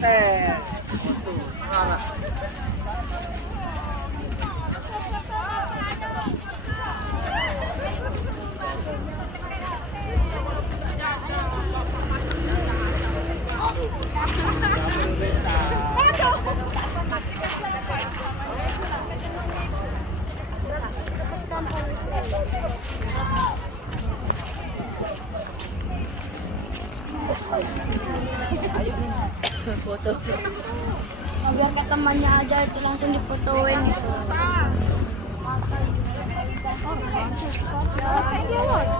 Foto. Mana? Foto. Oh, biar kayak temannya aja itu langsung difotoin gitu. Kayak dia, Bos.